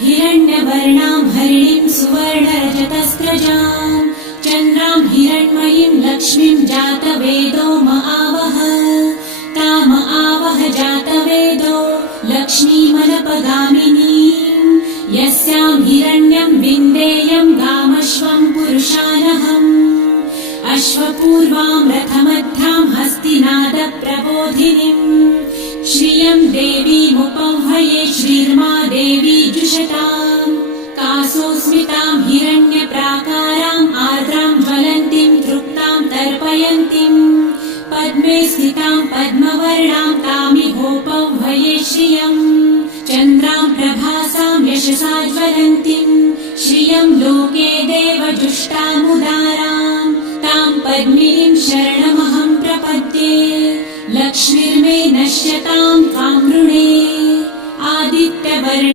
हिरण्यवर्णां हरिणीं सुवर्णरजतस्रजां चन्द्रां हिरण्मयीं लक्ष्मीं जातवेदो महावः ताम आवह जातवेदो लक्ष्मीमनपगामिनीं यस्यां हिरण्यं विन्देयं गामश्वं पुरुषानहम् अश्वपूर्वां रथमध्यां हस्तिनादप्रबोधिनीं श्रियं देवीमुपह्वये श्रीर्मा देवी जुषतां कासोस्मितां हिरण्यप्राकाराम् आर्द्रां ज्वलन्तीं तृप्तां तर्पयन्तीं पद्मे स्थितां पद्मवर्णां तामिहोपह्वये श्रियं चन्द्रां प्रभासां यशसा ज्वलन्तीं श्रियं लोके देवजुष्टामुदारां तां पद्मिनीं शरणमहं प्रपद्ये लक्ष्मीर्मे नश्यतां त्वां वृणे आदित्यवर्ण